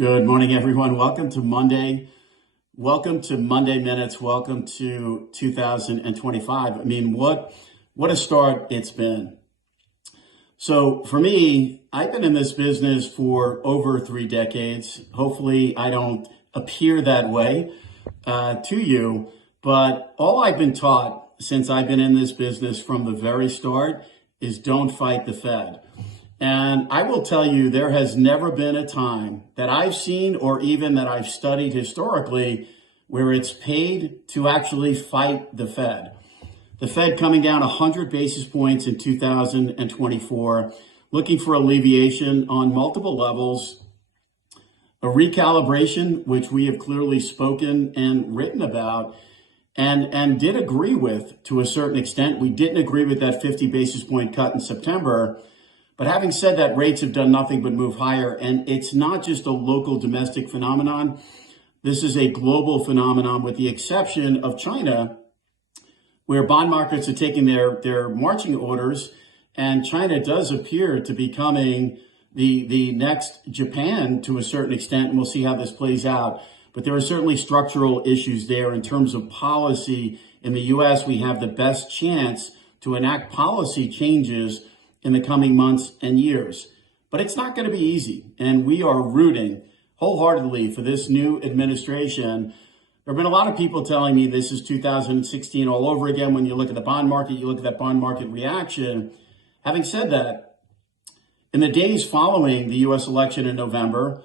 Good morning, everyone. Welcome to Monday. Welcome to Monday Minutes. Welcome to 2025. I mean, what a start it's been. So for me, I've been in this business for over 3 decades. Hopefully I don't appear that way to you, but all I've been taught since I've been in this business from the very start is don't fight the Fed. And I will tell you, there has never been a time that I've seen or even that I've studied historically where it's paid to actually fight the Fed. The Fed coming down 100 basis points in 2024, looking for alleviation on multiple levels, a recalibration, which we have clearly spoken and written about and did agree with to a certain extent. We didn't agree with that 50 basis point cut in September. But having said that, rates have done nothing but move higher. And it's not just a local domestic phenomenon. This is a global phenomenon with the exception of China, where bond markets are taking their marching orders. And China does appear to be becoming the next Japan to a certain extent. And we'll see how this plays out. But there are certainly structural issues there in terms of policy. In the U.S., we have the best chance to enact policy changes in the coming months and years. But it's not going to be easy. And we are rooting wholeheartedly for this new administration. There have been a lot of people telling me this is 2016 all over again. When you look at the bond market, you look at that bond market reaction. Having said that, in the days following the U.S. election in November,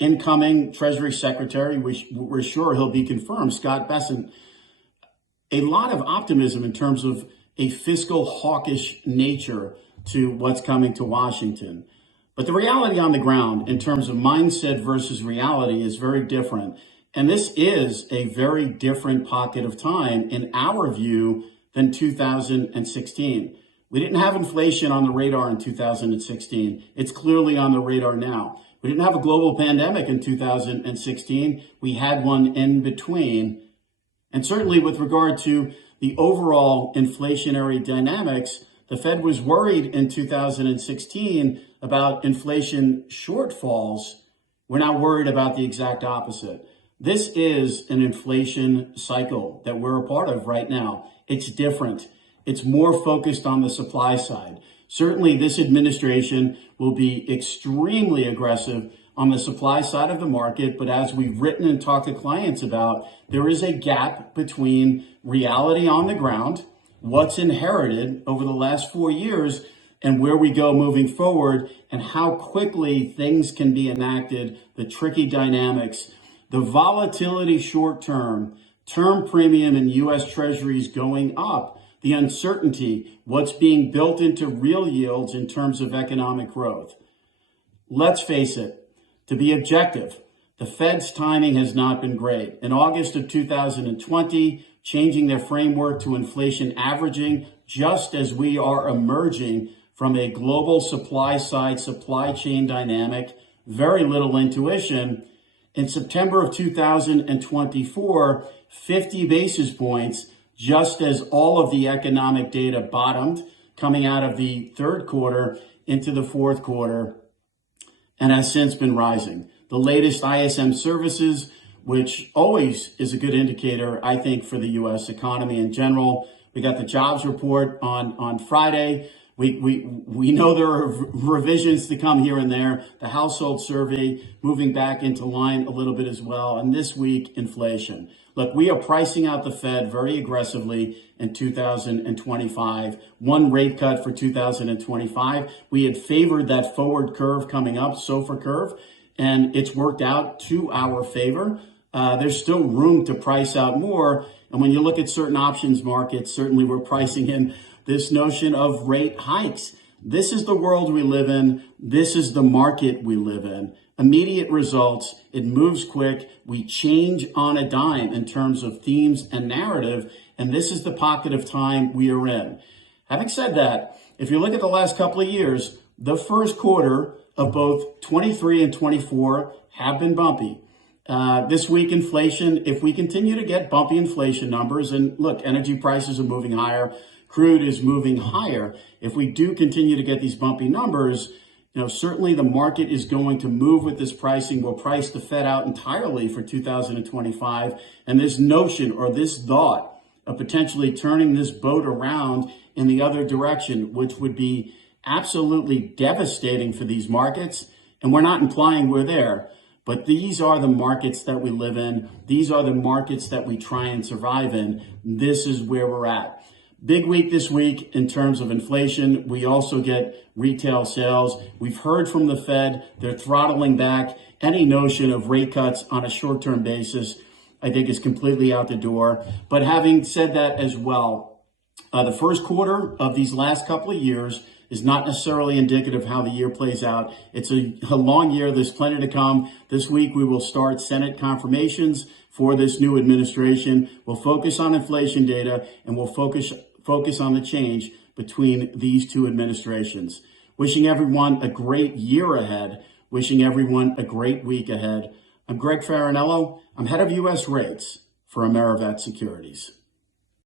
incoming Treasury Secretary, we're sure he'll be confirmed, Scott Bessent, a lot of optimism in terms of a fiscal hawkish nature to what's coming to Washington. But the reality on the ground in terms of mindset versus reality is very different. And this is a very different pocket of time in our view than 2016. We didn't have inflation on the radar in 2016. It's clearly on the radar now. We didn't have a global pandemic in 2016. We had one in between. And certainly with regard to the overall inflationary dynamics, the Fed was worried in 2016 about inflation shortfalls. We're now worried about the exact opposite. This is an inflation cycle that we're a part of right now. It's different. It's more focused on the supply side. Certainly, this administration will be extremely aggressive on the supply side of the market, but as we've written and talked to clients about, there is a gap between reality on the ground, what's inherited over the last 4 years, and where we go moving forward, and how quickly things can be enacted, the tricky dynamics, the volatility short-term, term premium in U.S. Treasuries going up, the uncertainty, what's being built into real yields in terms of economic growth. Let's face it. To be objective, the Fed's timing has not been great. In August of 2020, changing their framework to inflation averaging, just as we are emerging from a global supply side supply chain dynamic, very little intuition. In September of 2024, 50 basis points, just as all of the economic data bottomed coming out of the third quarter into the fourth quarter, and has since been rising. The latest ISM services, which always is a good indicator, I think, for the U.S. economy in general. We got the jobs report on Friday. We know there are revisions to come here and there. The household survey moving back into line a little bit as well. And this week, inflation. Look, we are pricing out the Fed very aggressively in 2025. One rate cut for 2025. We had favored that forward curve coming up, SOFR curve, and it's worked out to our favor. There's still room to price out more. And when you look at certain options markets, certainly we're pricing in this notion of rate hikes. This is the world we live in. This is the market we live in. Immediate results. It moves quick. We change on a dime in terms of themes and narrative. And this is the pocket of time we are in. Having said that, if you look at the last couple of years, the first quarter of both 23 and 24 have been bumpy. This week, inflation, if we continue to get bumpy inflation numbers, and look, energy prices are moving higher, crude is moving higher. If we do continue to get these bumpy numbers, Certainly the market is going to move with this pricing. We'll price the Fed out entirely for 2025. And this notion or this thought of potentially turning this boat around in the other direction, which would be absolutely devastating for these markets. And we're not implying we're there, but these are the markets that we live in. These are the markets that we try and survive in. This is where we're at. Big week this week in terms of inflation. We also get retail sales. We've heard from the Fed. They're throttling back. Any notion of rate cuts on a short-term basis, I think, is completely out the door. But having said that as well, the first quarter of these last couple of years is not necessarily indicative of how the year plays out. It's a long year. There's plenty to come. This week, we will start Senate confirmations for this new administration. We'll focus on inflation data, and we'll focus on the change between these two administrations. Wishing everyone a great year ahead. Wishing everyone a great week ahead. I'm Greg Faranello. I'm head of U.S. rates for AmeriVet Securities.